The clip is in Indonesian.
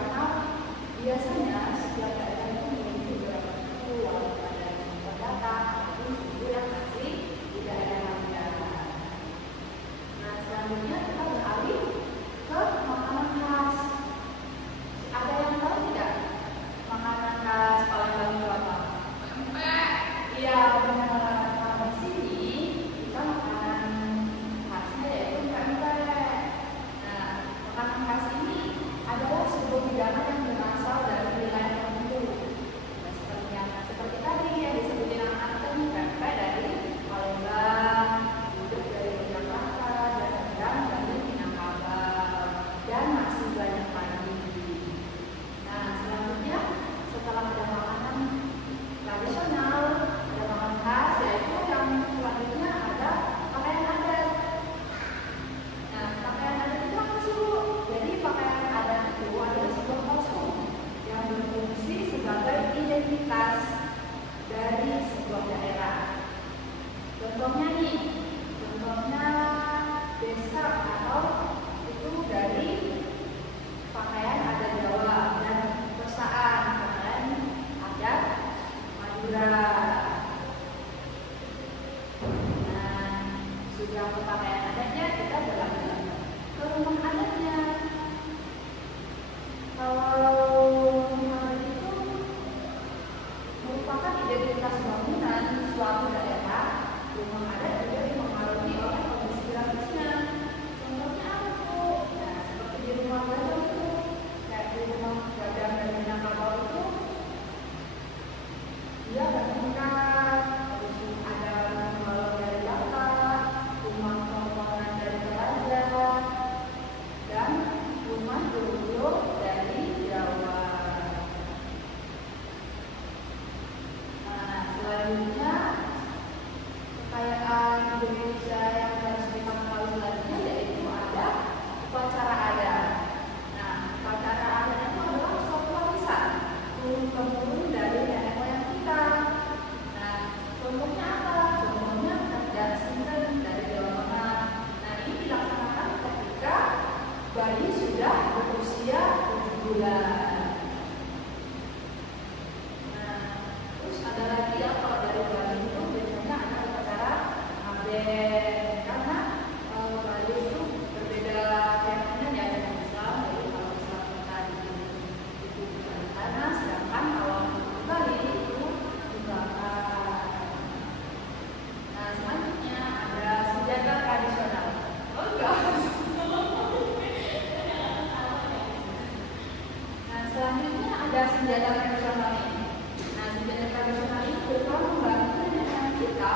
karena biasanya setiap daerah itu memiliki beberapa suku, walaupun ada yang pendatang ataupun suku yang asli di daerah daerah. Nah, selanjutnya kita beralih ke makanan khas. Ada yang tahu tidak makanan khas Palembang itu apa? Pempek. Iya, benar. Nah, di sini kita makanan khasnya yaitu pempek. Nah, makanan khas ini adalah sebuah hidangan yang berasal dari wilayah tertentu. Nah, seperti tadi yang disebutin anak-anak tadi, pempek dari Palembang, gudeg dari Jakarta, dan rendang dari Minangkabau, dan masih banyak lagi. Nah, selanjutnya setelah ada makanan tradisional, ada makanan khas, yaitu yang selanjutnya ada pakaian adat. Nah, pakaian adat itu apa sih, Bu? Jadi pakaian adat itu adalah sebuah kostum yang berfungsi sebagai identitas dari sebuah daerah. Contohnya nih, contohnya beskap atau itu dari pakaian adat Jawa, dan pesaan pakaian adat Madura. Nah, sudah ke pakaian adatnya, kita berlanjut ke rumah adatnya. Kalau rumah adat itu merupakan identitas bangunan suatu daerah, rumah adat juga dipengaruhi oleh kondisi grafisnya. Contohnya apa, Bu? Nah, seperti di rumah Gadang itu, kayak di rumah Gadang dan Minangkabau itu, dia ada tingkat, terus ada balon dari batak, rumah potongan dari Toraja, dan rumah Joglo dari Jawa. Nah, selanjutnya kekayaan Indonesia yang harus kita ketahui selanjutnya yaitu ada upacara adat. Nah, upacara adat itu adalah suatu warisan turun-temurun dari nenek moyang kita. Nah, contohnya apa? Contohnya adat Sinten dari Jawa Tengah. Nah, ini dilaksanakan ketika bayi sudah berusia 7 bulan. Nah, terus ada lagi ya, kalau dari Bali itu biasanya ada upacara ngaben, karena Bali itu berbeda keyakinan ya dengan Islam. Jadi kalau Islam tadi itu bukan di tanah, sedangkan kalau di Bali itu dibakar. Nah, selanjutnya ada senjata tradisional. Oh enggak. Nah, selanjutnya ada senjata tradisional ini. Nah, senjata tradisional ini berperan membantu nenek kita